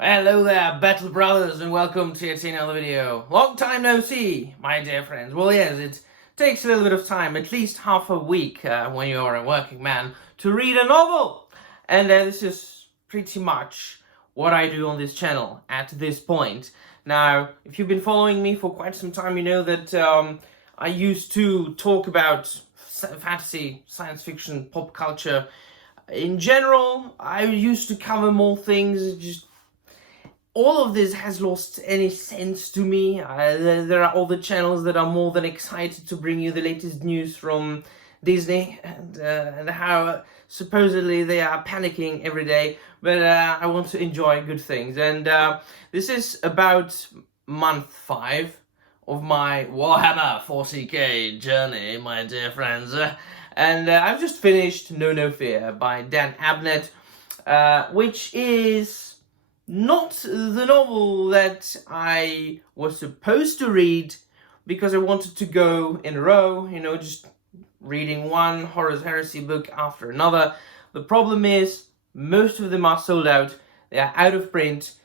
Hello there, Battle Brothers, and welcome to yet another video. Long time no see, my dear friends. Well, yes, it takes a little bit of time, at least half a week when you're a working man, to read a novel. And this is pretty much what I do on this channel at this point. Now, if you've been following me for quite some time, you know that I used to talk about fantasy, science fiction, pop culture. In general, I used to cover more things, just all of this has lost any sense to me. There are other channels that are more than excited to bring you the latest news from Disney and how supposedly they are panicking every day. But I want to enjoy good things. And this is about month 5 of my Warhammer 40k journey, my dear friends. And I've just finished No Fear by Dan Abnett, which is not the novel that I was supposed to read because I wanted to go in a row, just reading one Horus Heresy book after another. The problem is, most of them are sold out, they are out of print.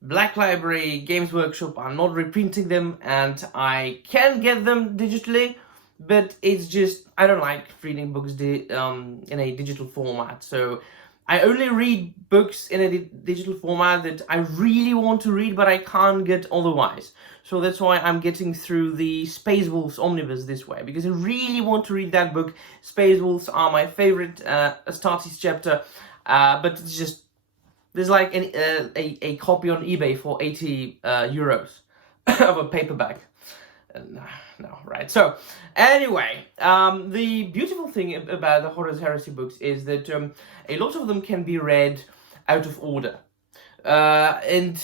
Black Library, Games Workshop are not reprinting them, and I can get them digitally, but it's just, I don't like reading books in a digital format, so I only read books in a digital format that I really want to read, but I can't get otherwise. So that's why I'm getting through the Space Wolves Omnibus this way, because I really want to read that book. Space Wolves are my favorite Astartes chapter, but it's just, there's like a copy on eBay for 80 euros of a paperback. No, right. So, anyway, the beautiful thing about the Horus Heresy books is that a lot of them can be read out of order. And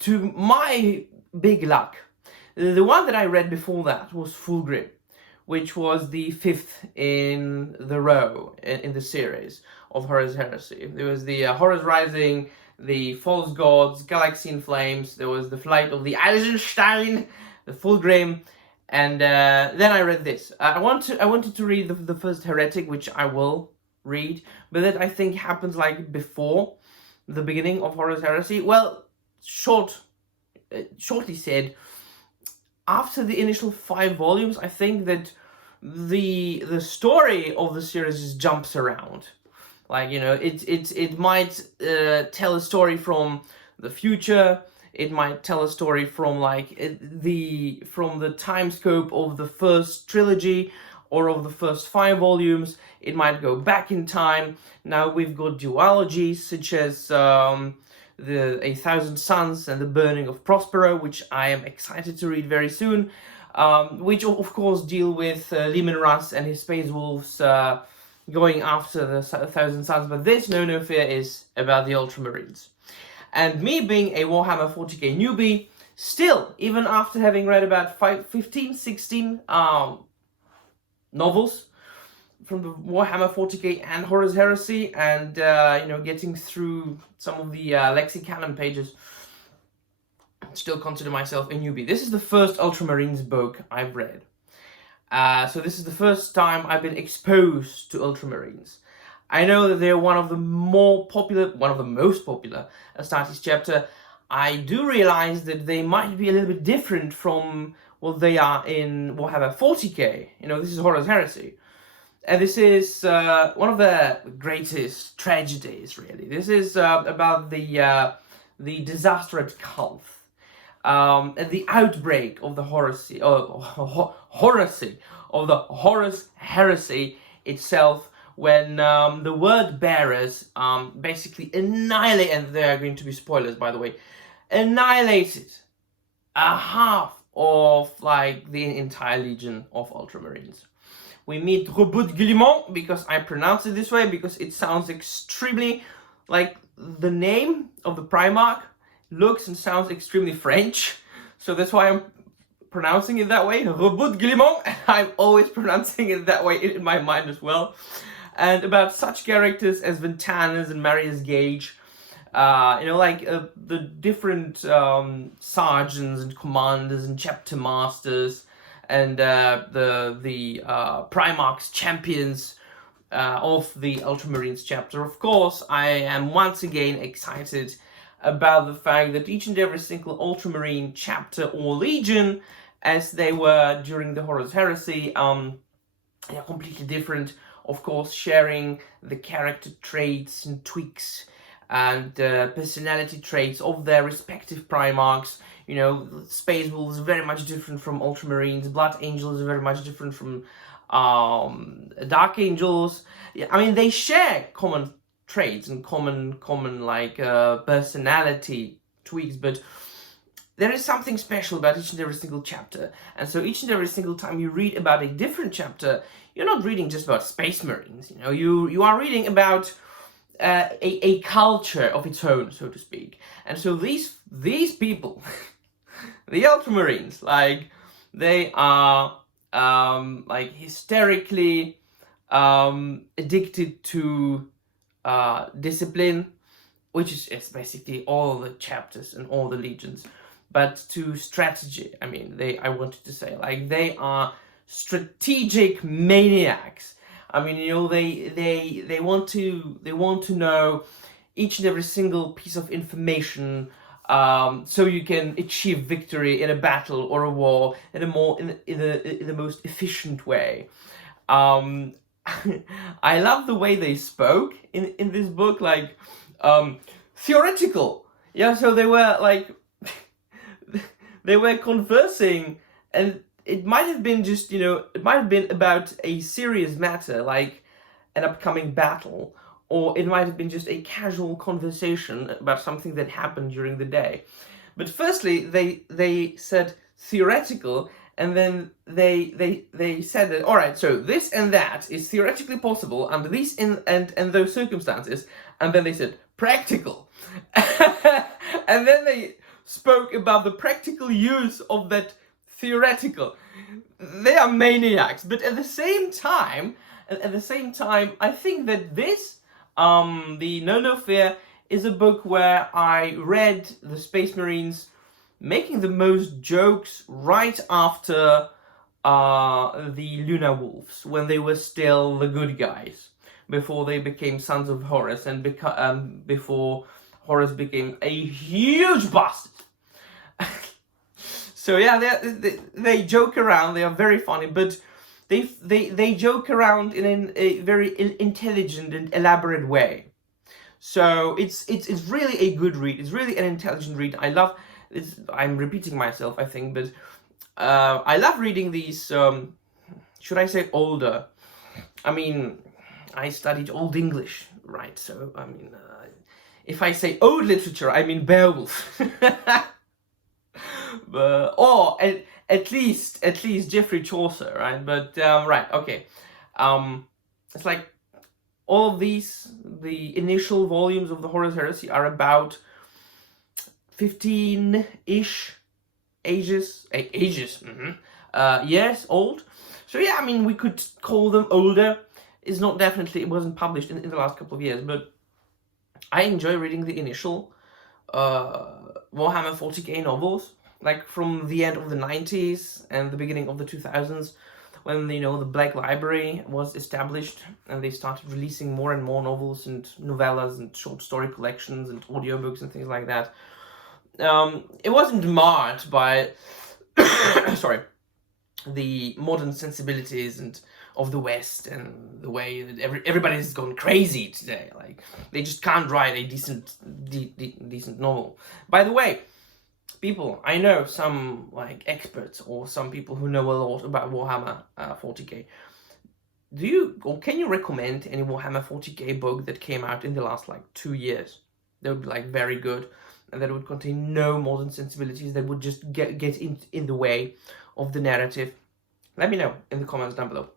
to my big luck, the one that I read before that was Fulgrim, which was the 5th in the row in the series of Horus Heresy. There was the Horus Rising, the False Gods, Galaxy in Flames, there was the Flight of the Eisenstein, the Fulgrim, and then I read this. I wanted to read the first Heretic, which I will read, but that I think happens like before the beginning of Horus Heresy. Well, shortly said, after the initial 5 volumes, I think that the story of the series just jumps around. Like, it might tell a story from the future. It might tell a story from the time scope of the first trilogy or of the first 5 volumes. It might go back in time. Now we've got duologies such as the 1,000 Suns and the Burning of Prospero, which I am excited to read very soon, which of course deal with Leman Russ and his Space Wolves going after the 1,000 Suns. But this No Fear is about the Ultramarines. And me being a Warhammer 40k newbie, still, even after having read about 15, 16 novels from the Warhammer 40k and Horus Heresy, and getting through some of the Lexicanon pages, still consider myself a newbie. This is the first Ultramarines book I've read. So this is the first time I've been exposed to Ultramarines. I know that they're one of the most popular Astartes chapter. I do realize that they might be a little bit different from what they are in Warhammer 40k. This is Horus Heresy. And this is one of the greatest tragedies, really. This is about the disaster at Calth. And the outbreak of the Horus Heresy itself, when the word bearers basically annihilate, and there are going to be spoilers, by the way, annihilated a half of the entire legion of Ultramarines. We meet Rebut Guillemot, because I pronounce it this way, because it sounds extremely like the name of the Primarch looks and sounds extremely French, so that's why I'm pronouncing it that way. Rebut Guillemot, I'm always pronouncing it that way in my mind as well. And about such characters as Ventanas and Marius Gage, the different sergeants and commanders and chapter masters, and the Primarch's champions of the Ultramarines chapter. Of course, I am once again excited about the fact that each and every single Ultramarine chapter or legion, as they were during the Horus Heresy, they are completely different, of course, sharing the character traits and tweaks and personality traits of their respective Primarchs. You know, Space Wolves is very much different from Ultramarines, Blood Angels is very much different from Dark Angels. I mean, they share common traits and common like personality tweaks, but there is something special about each and every single chapter. And so each and every single time you read about a different chapter, you're not reading just about Space Marines, you know, you are reading about a culture of its own, so to speak. And so these people, the Ultramarines, like, they are like hysterically addicted to discipline, which is basically all the chapters and all the legions, but to strategy. I mean, I wanted to say, like, they are strategic maniacs. I mean, you know, they want to know each and every single piece of information, so you can achieve victory in a battle or a war in the most efficient way. I love the way they spoke in this book, like theoretical. Yeah, so they were like they were conversing, and it might have been just, you know, it might have been about a serious matter like an upcoming battle, or it might have been just a casual conversation about something that happened during the day. But firstly, they said theoretical, and then they said that, all right, so this and that is theoretically possible under these and those circumstances, and then they said practical, and then they spoke about the practical use of that theoretical. They are maniacs, but at the same time, I think that this, the No Fear, is a book where I read the Space Marines making the most jokes right after the Lunar Wolves, when they were still the good guys, before they became Sons of Horus, and before Horus became a huge bastard. So yeah, they joke around. They are very funny, but they joke around in a very intelligent and elaborate way. So it's really a good read. It's really an intelligent read. I love. I'm repeating myself, I think, but I love reading these. Should I say older? I mean, I studied Old English, right? So I mean, if I say old literature, I mean Beowulf. Or at least Geoffrey Chaucer, right? But right, okay. It's like all of these, the initial volumes of the Horus Heresy are about 15-ish years old. So yeah, I mean, we could call them older. It's not definitely, it wasn't published in the last couple of years, but I enjoy reading the initial Warhammer 40k novels, like from the end of the 90s and the beginning of the 2000s, when, you know, the Black Library was established and they started releasing more and more novels and novellas and short story collections and audiobooks and things like that. It wasn't marred by sorry, the modern sensibilities and of the West and the way that everybody's gone crazy today. Like, they just can't write a decent novel. By the way, people, I know some like experts or some people who know a lot about Warhammer 40k. Can you recommend any Warhammer 40k book that came out in the last like 2 years? That would be like very good, and that would contain no modern sensibilities that would just get in the way of the narrative. Let me know in the comments down below.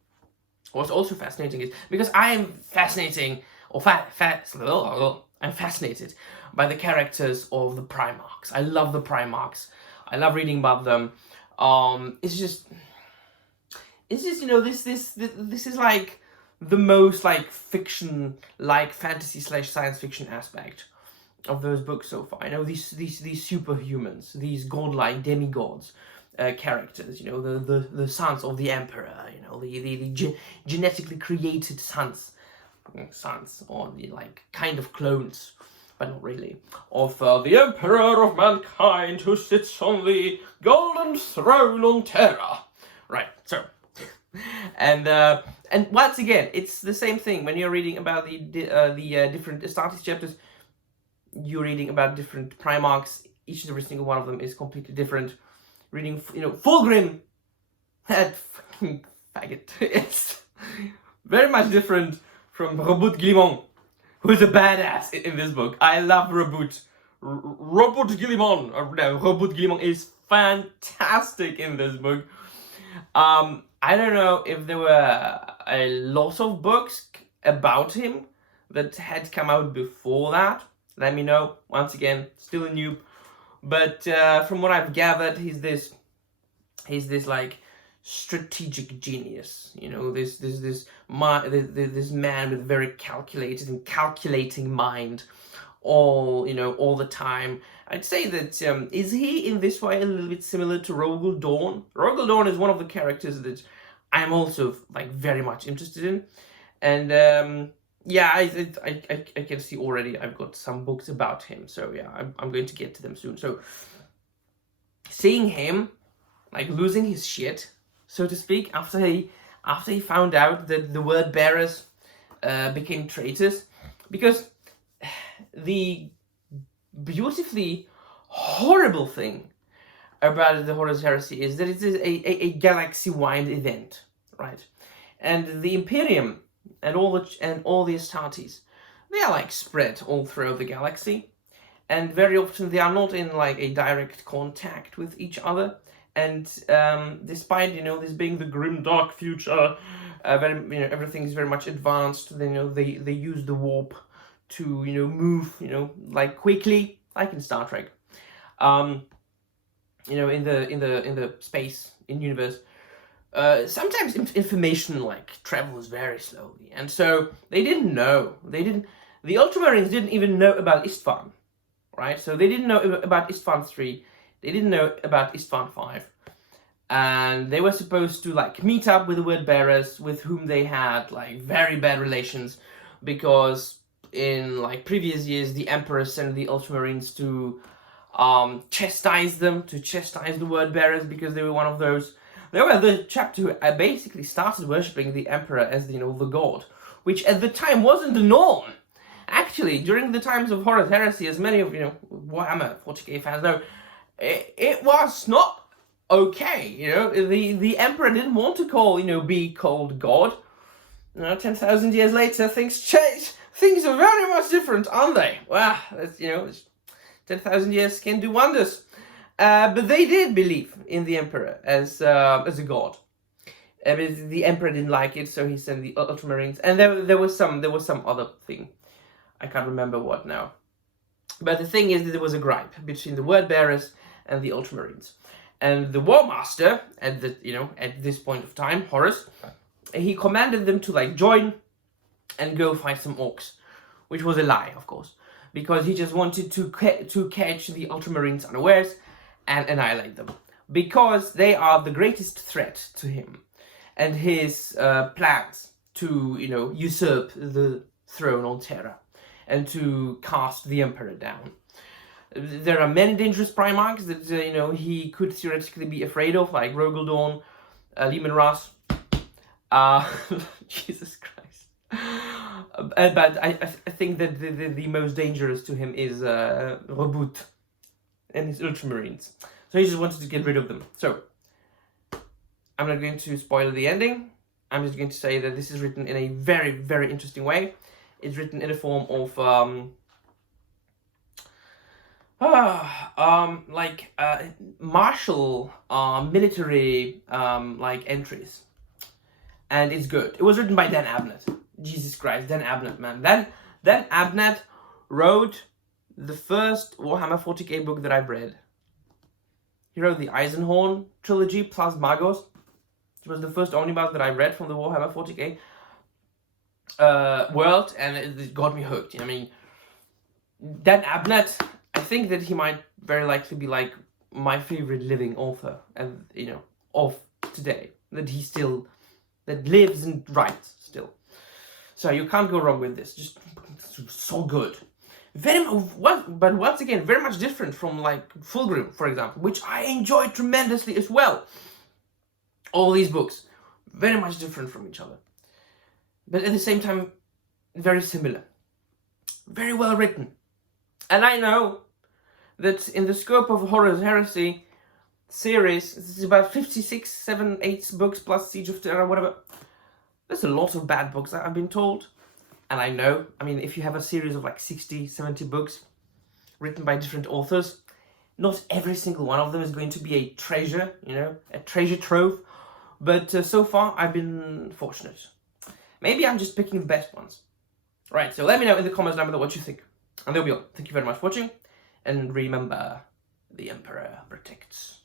What's also fascinating is, because I am I'm fascinated by the characters of the Primarchs. I love the Primarchs. I love reading about them. It's just, you know, this is like the most like fiction, like fantasy / science fiction aspect of those books so far. I know these superhumans, these godlike demigods, characters, you know, the sons of the emperor, you know, the genetically created sons, or the like kind of clones. but not really, of the Emperor of Mankind who sits on the golden throne on Terra. Right, so, and once again, it's the same thing when you're reading about the different Astartes chapters. You're reading about different Primarchs. Each and every single one of them is completely different. Reading, Fulgrim, that fucking faggot, it's very much different from Robert Glimon, who's a badass in this book. I love Robert. Robert Glimon. No, Robert Glimon is fantastic in this book. I don't know if there were a lot of books about him that had come out before that. Let me know. Once again, still a noob. But from what I've gathered, he's this like strategic genius. This man with very calculated and calculating mind, all the time. I'd say that is he in this way a little bit similar to Rogel Dawn? Rogel Dawn is one of the characters that I'm also like very much interested in, and yeah, I can see already I've got some books about him, so yeah, I'm going to get to them soon. So seeing him like losing his shit, so to speak, after he found out that the word bearers became traitors, because the beautifully horrible thing about the Horus Heresy is that it is a galaxy-wide event, right? And the Imperium and all the Astartes, they are like spread all throughout the galaxy, and very often they are not in like a direct contact with each other. And despite this being the grim dark future, everything is very much advanced. They use the warp to move like quickly, like in Star Trek. In the space, in universe, sometimes information like travels very slowly, and so the Ultramarines didn't even know about Istvan, right? So they didn't know about Istvan 3, they didn't know about Istvan 5, and they were supposed to like meet up with the word bearers, with whom they had like very bad relations, because in like previous years the Emperor sent the Ultramarines to chastise the word bearers, because they were one of those. They were the chapter who basically started worshipping the Emperor as the god, which at the time wasn't the norm. Actually, during the times of Horus Heresy, as many of Warhammer 40k fans know, it was not okay. The Emperor didn't want to be called God. 10,000 years later, things change. Things are very much different, aren't they? Well, that's 10,000 years can do wonders. But they did believe in the Emperor as a god. But the Emperor didn't like it, so he sent the Ultramarines, and there was some other thing. I can't remember what now. But the thing is that there was a gripe between the word bearers and the Ultramarines, and the War Master at this point of time, Horus, he commanded them to like join and go fight some orcs, which was a lie, of course, because he just wanted to catch the Ultramarines unawares and annihilate them, because they are the greatest threat to him and his plans to usurp the throne on Terra and to cast the Emperor down. There are many dangerous Primarchs that he could theoretically be afraid of, like Rogel Dawn, Leman Russ, Jesus Christ. But I think that the most dangerous to him is Robut and his Ultramarines. So he just wanted to get rid of them. So I'm not going to spoil the ending. I'm just going to say that this is written in a very, very interesting way. It's written in the form of martial military like entries, and it's good. It was written by Dan Abnett. Jesus Christ, Dan Abnett, man. Dan Abnett wrote the first Warhammer 40k book that I've read. He wrote the Eisenhorn trilogy plus Magos. It was the first omnibus that I read from the Warhammer 40k world, and it got me hooked. I mean, Dan Abnett, I think that he might very likely be like my favorite living author, and of today, that lives and writes still. So you can't go wrong with this. Just so good. but once again, very much different from like Fulgrim, for example, which I enjoyed tremendously as well. All these books, very much different from each other, but at the same time, very similar. Very well written. And I know that in the scope of Horus Heresy series, this is about 56, 7, 8 books plus Siege of Terra, whatever. There's a lot of bad books that I've been told. And I know, I mean, if you have a series of like 60, 70 books written by different authors, not every single one of them is going to be a treasure, you know, a treasure trove. But so far, I've been fortunate. Maybe I'm just picking the best ones. Right, so let me know in the comments down below what you think. And that'll be all. Thank you very much for watching. And remember, the Emperor protects.